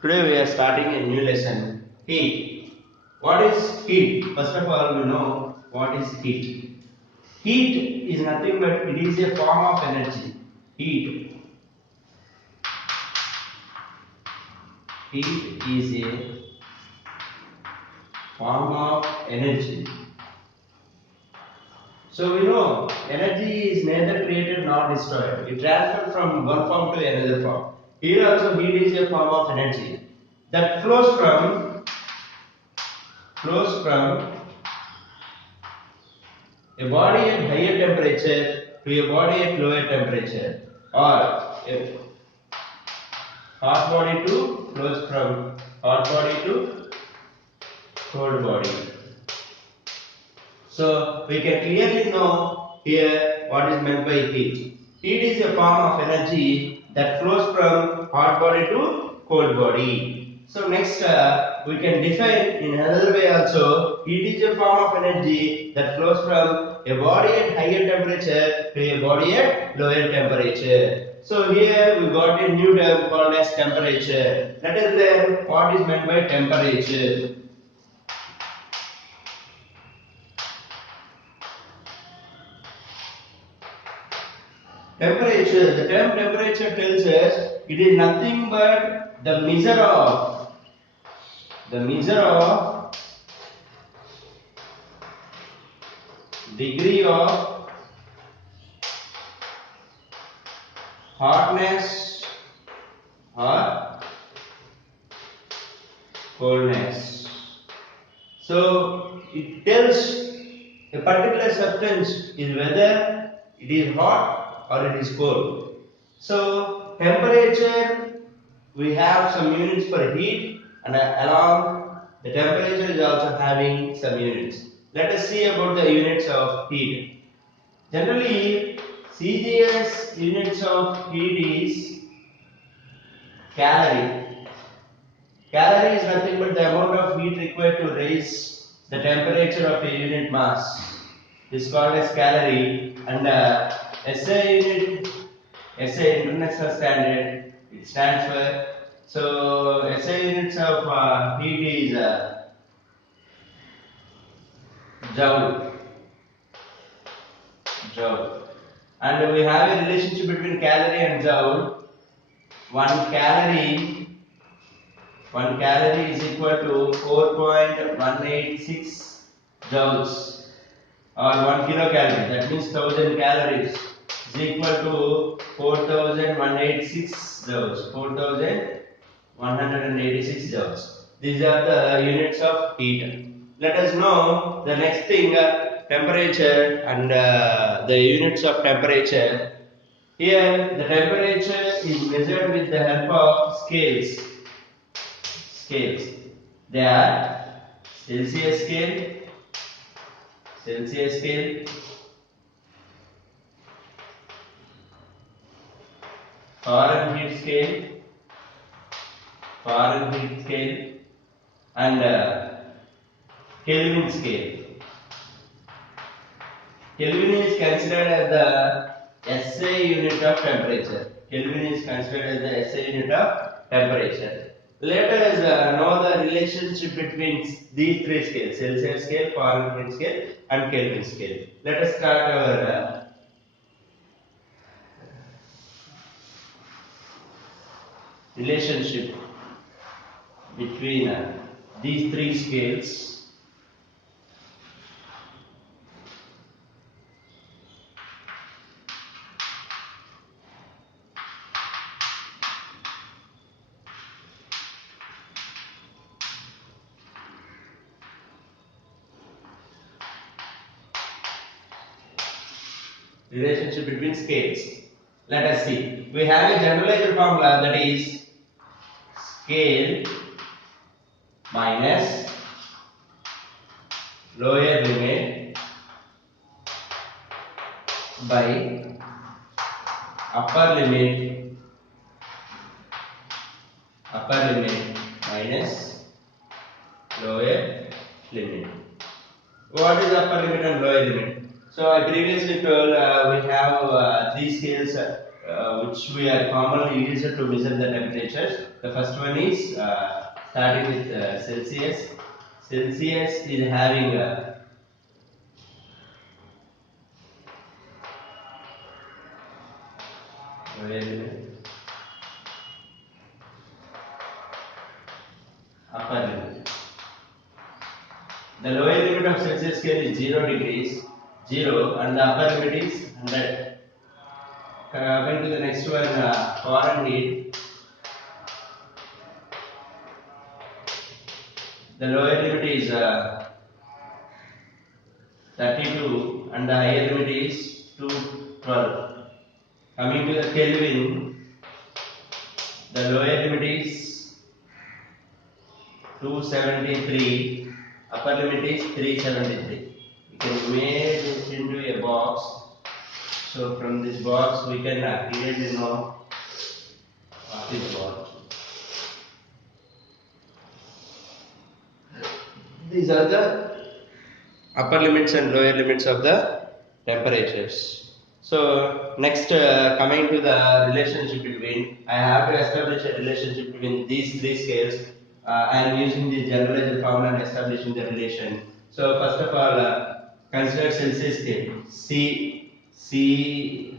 Today we are starting a new lesson, heat. What is heat? First of all, we know what is heat. Heat is nothing but it is a form of energy. Heat. Heat is a form of energy. So we know energy is neither created nor destroyed. It transfers from one form to another form. Here also heat is a form of energy that flows from a body at higher temperature to a body at lower temperature, or a hot body to flows from hot body to cold body. So we can clearly know here what is meant by heat. Heat is a form of energy that flows from hot body to cold body. So next we can define in another way also. Heat is a form of energy that flows from a body at higher temperature to a body at lower temperature. So here we got a new term called as temperature. Let us learn what is meant by temperature. Temperature, the term temperature tells us it is nothing but the measure of degree of hotness or coldness. So it tells a particular substance is whether it is hot or it is cold. So temperature, we have some units for heat, and along the temperature is also having some units. Let us see about the units of heat. Generally, CGS units of heat is calorie. Calorie is nothing but the amount of heat required to raise the temperature of a unit mass. This is called as calorie, and SI unit, SI International Standard, it stands for. So SI units of heat is joule, and we have a relationship between calorie and joule. One calorie is equal to 4.186 joules, or 1 kilocalorie. That means 1000 calories is equal to 4186 joules. 4186 joules. These are the units of heat. Let us know the next thing, temperature and the units of temperature. Here the temperature is measured with the help of scales. They are Celsius scale, Fahrenheit scale, and Kelvin scale. Kelvin is considered as the SI unit of temperature. Let us know the relationship between these three scales: Celsius scale, Fahrenheit scale, and Kelvin scale. Let us start our relationship between these three scales. Relationship between scales. Let us see. We have a generalized formula, that is scale minus lower limit by upper limit minus lower limit. What is upper limit and lower limit? So I previously told we have three scales. which we are commonly used to measure the temperatures. The first one is starting with Celsius. Celsius is having upper limit. The lower limit of Celsius scale is 0 degrees, 0, and the upper limit is 100. Coming to the next one, Fahrenheit. The lower limit is 32 and the higher limit is 212. Coming to the Kelvin, the lower limit is 273, upper limit is 373. We can make this into a box. So from this box we can clearly know what is what. These are the upper limits and lower limits of the temperatures. So next coming to the relationship between, I have to establish a relationship between these three scales. I am using the generalized formula and establishing the relation. So first of all, consider Celsius scale. Scale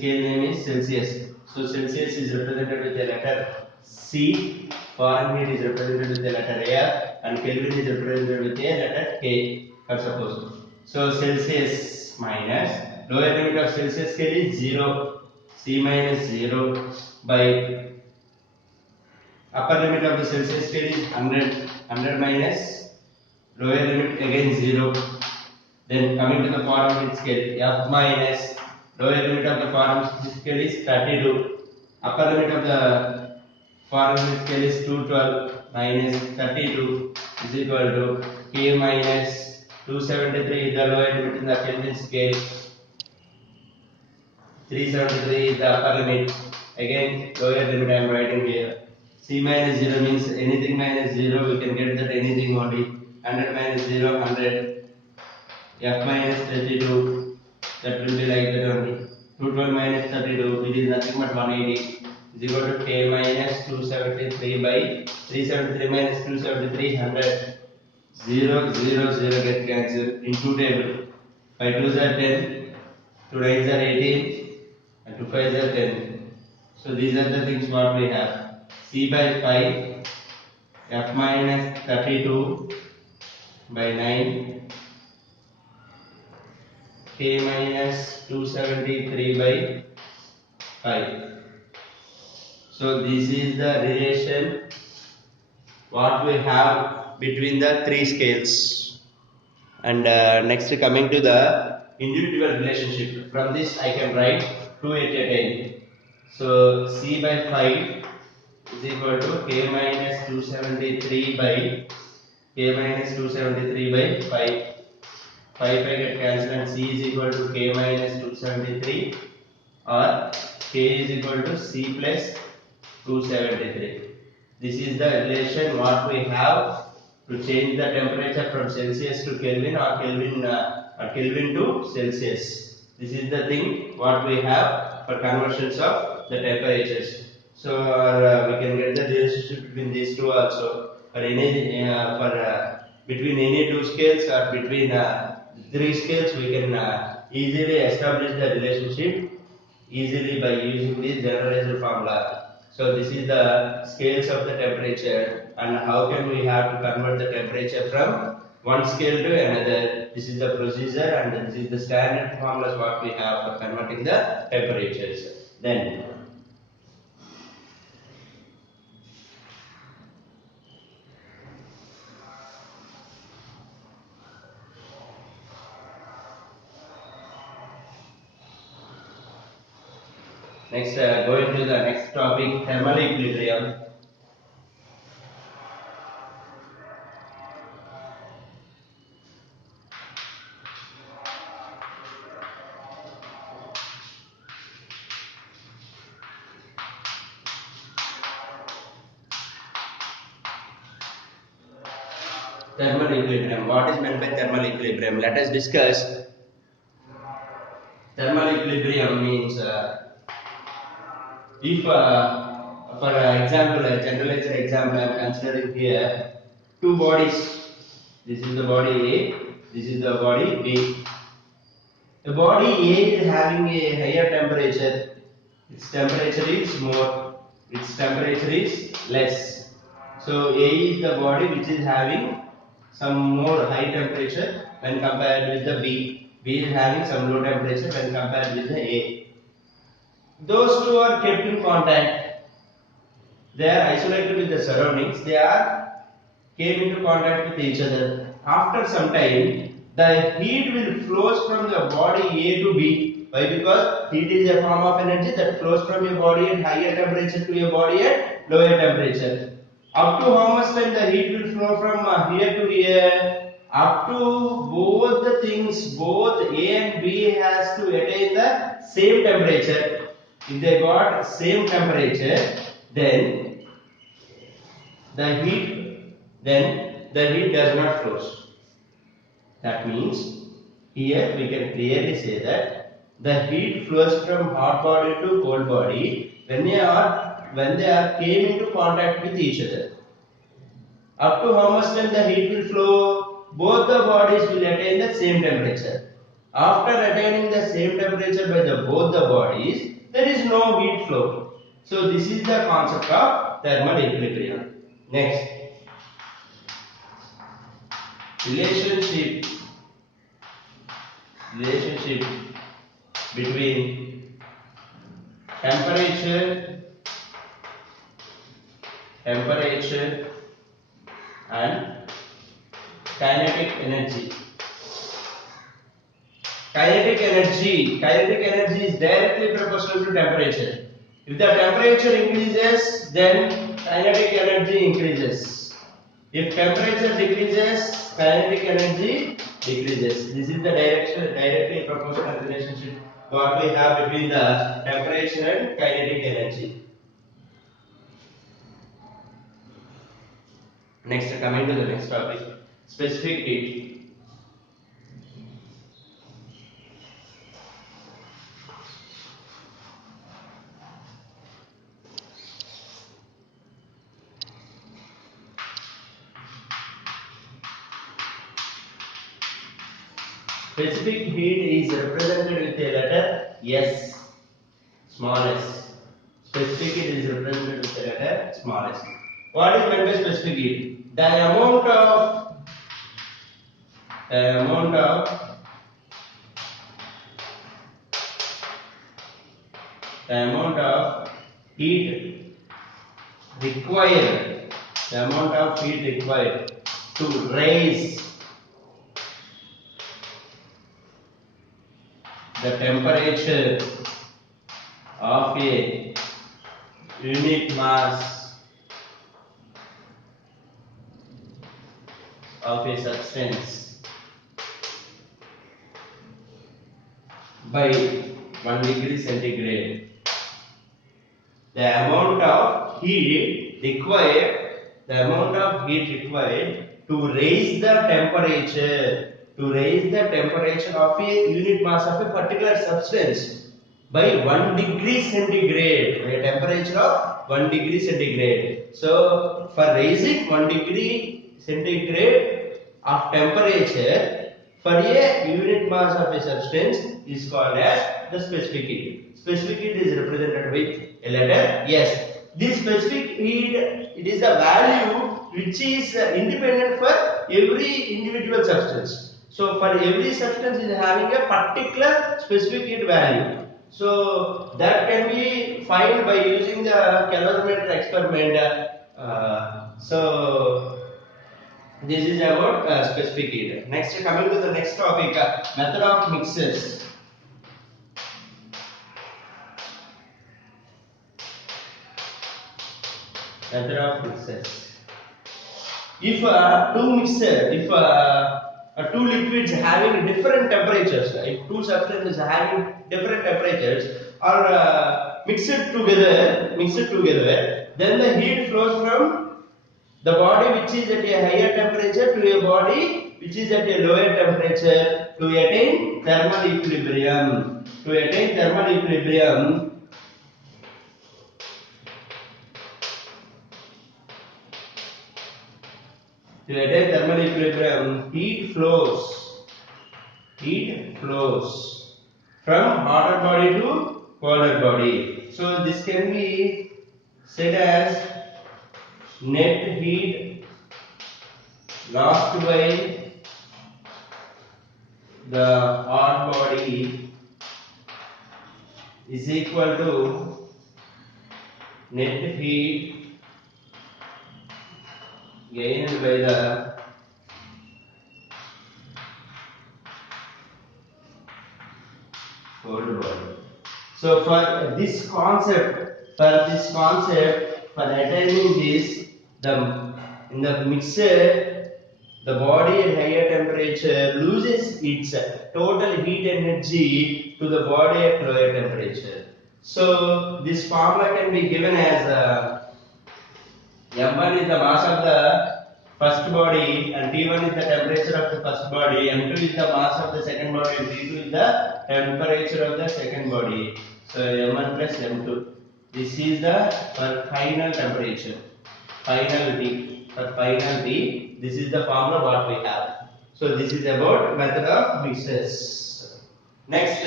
name is Celsius. So Celsius is represented with the letter C, Fahrenheit is represented with the letter F, and Kelvin is represented with the letter K, for suppose. So Celsius minus, lower limit of Celsius scale is 0, C minus 0 by upper limit of the Celsius scale is 100 minus lower limit again 0. Then coming to the Fahrenheit scale, F minus lower limit of the Fahrenheit scale is 32. Upper limit of the Fahrenheit scale is 212 minus 32 is equal to K minus 273 is the lower limit in the Kelvin scale. 373 is the upper limit. Again, lower limit I am writing here. C minus 0 means anything minus 0, we can get that anything only. 100 minus 0, 100. F minus 32, that will be like that only. 212 minus 32, it is nothing but 180, is equal to K minus 273 by 373 minus 273, 100. 0, 0, 0 get cancelled in two table. 5 2s are 10, 2 9s are 18, and 2 5s are 10. So these are the things what we have. C by 5, F minus 32 by 9, K minus 273 by 5. So this is the relation what we have between the three scales. And next coming to the individual relationship. From this I can write 2 at a time. So C by 5 is equal to K minus 273 by K minus 273 by 5. 5 get cancelled and C is equal to K minus 273 or K is equal to C plus 273. This is the relation what we have to change the temperature from Celsius to Kelvin or Kelvin to Celsius. This is the thing what we have for conversions of the temperatures. So we can get the relationship between these two also. For any between any two scales or between three scales, we can easily establish the relationship easily by using this generalized formula. So this is the scales of the temperature and how can we have to convert the temperature from one scale to another. This is the procedure and this is the standard formulas what we have for converting the temperatures. Then next, going to the next topic, thermal equilibrium. Thermal equilibrium. What is meant by thermal equilibrium? Let us discuss. Thermal equilibrium means If for example, a generalized example I am considering here two bodies. This is the body A, this is the body B. The body A is having a higher temperature. Its temperature is more. Its temperature is less. So A is the body which is having some more high temperature when compared with the B. B is having some low temperature when compared with the A. Those two are kept in contact. They are isolated with the surroundings. They are came into contact with each other. After some time, the heat will flows from the body A to B. Why? Because heat is a form of energy that flows from your body at higher temperature to your body at lower temperature. Up to how much time the heat will flow from here to here? Up to both the things, both A and B has to attain the same temperature. If they got same temperature, then the heat does not flow. That means here we can clearly say that the heat flows from hot body to cold body when they are came into contact with each other. Up to how much time the heat will flow? Both the bodies will attain the same temperature. After attaining the same temperature by both the bodies, there is no heat flow. So this is the concept of thermal equilibrium. Next, relationship between temperature and kinetic energy. Kinetic energy is directly proportional to temperature. If the temperature increases, then kinetic energy increases. If temperature decreases, kinetic energy decreases. This is the directly proportional relationship what we have between the temperature and kinetic energy. Next, coming to the next topic, specific heat. Specific heat is represented with a letter S, small s. Specific heat is represented with a letter small s. What is meant by specific heat? The amount of heat required, to raise the temperature of a unit mass of a substance by 1 degree centigrade. The amount of heat required to raise the temperature of a unit mass of a particular substance by 1 degree centigrade, by a temperature of 1 degree centigrade. So for raising 1 degree centigrade of temperature for a unit mass of a substance is called as the specific heat. Specific heat is represented with a letter S. This specific heat, it is the value which is independent for every individual substance. So for every substance is having a particular specific heat value. So that can be found by using the calorimeter experiment. So this is about specific heat. Next, coming to the next topic, method of mixes. Method of mixes. If two liquids having different temperatures, if two substances having different temperatures are mixed together, then the heat flows from the body which is at a higher temperature to a body which is at a lower temperature to attain thermal equilibrium. to attain thermal equilibrium, heat flows from hotter body to colder body. So this can be said as net heat lost by the hot body is equal to net heat gained by the cold body. So for this concept, for attaining this, in the mixer, the body at higher temperature loses its total heat energy to the body at lower temperature. So this formula can be given as M1 is the mass of the first body and T1 is the temperature of the first body, M2 is the mass of the second body and T2 is the temperature of the second body. So M1 plus M2. This is the for final temperature. Final T. For final T, this is the formula what we have. So this is about method of mixes. Next,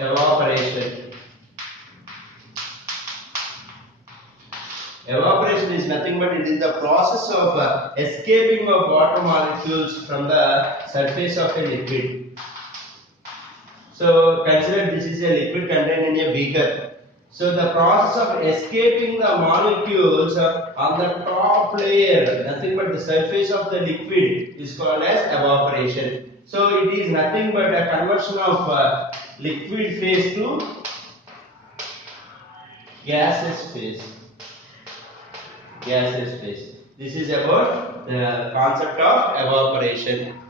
evaporation. Evaporation is nothing but it is the process of escaping of water molecules from the surface of a liquid. So consider this is a liquid contained in a beaker. So the process of escaping the molecules on the top layer, nothing but the surface of the liquid, is called as evaporation. So it is nothing but a conversion of liquid phase to gaseous phase. Gaseous phase. This is about the concept of evaporation.